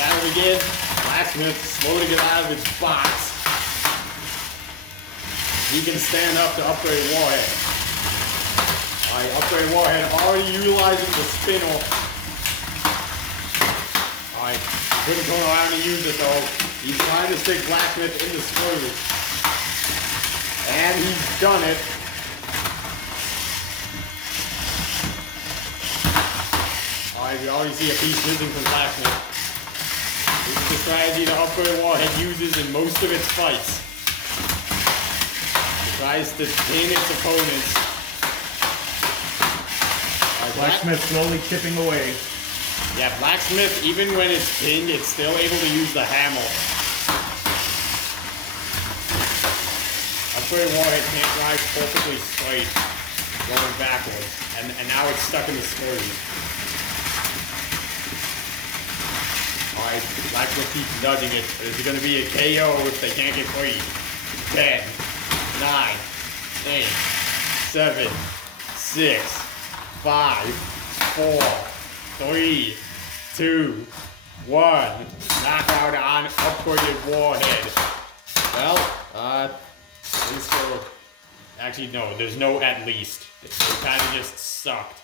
battle begins. Blacksmith slow to get out of his box. He can stand up to upgrade Warhead. Alright, upgrade Warhead already utilizing the spinel. Alright, couldn't turn around and use it though. He's trying to stick Blacksmith in the screw. And he's done it. Alright, we already see a piece missing from Blacksmith. This is the strategy the upgrade Warhead uses in most of its fights. It tries to pin its opponents. Right, Blacksmith slowly chipping away. Yeah, Blacksmith, even when it's pinned, it's still able to use the hammer. Upgrade Warhead can't drive perfectly straight going backwards. And now it's stuck in the screw. Alright, Blacksmith keeps nudging it. Is it going to be a KO if they can't get free? 10, 9, 8, 7, 6, 5, 4, 3, 2, 1. Knockout on upgraded Warhead. Well, actually no, there's no at least. It kind of just sucked.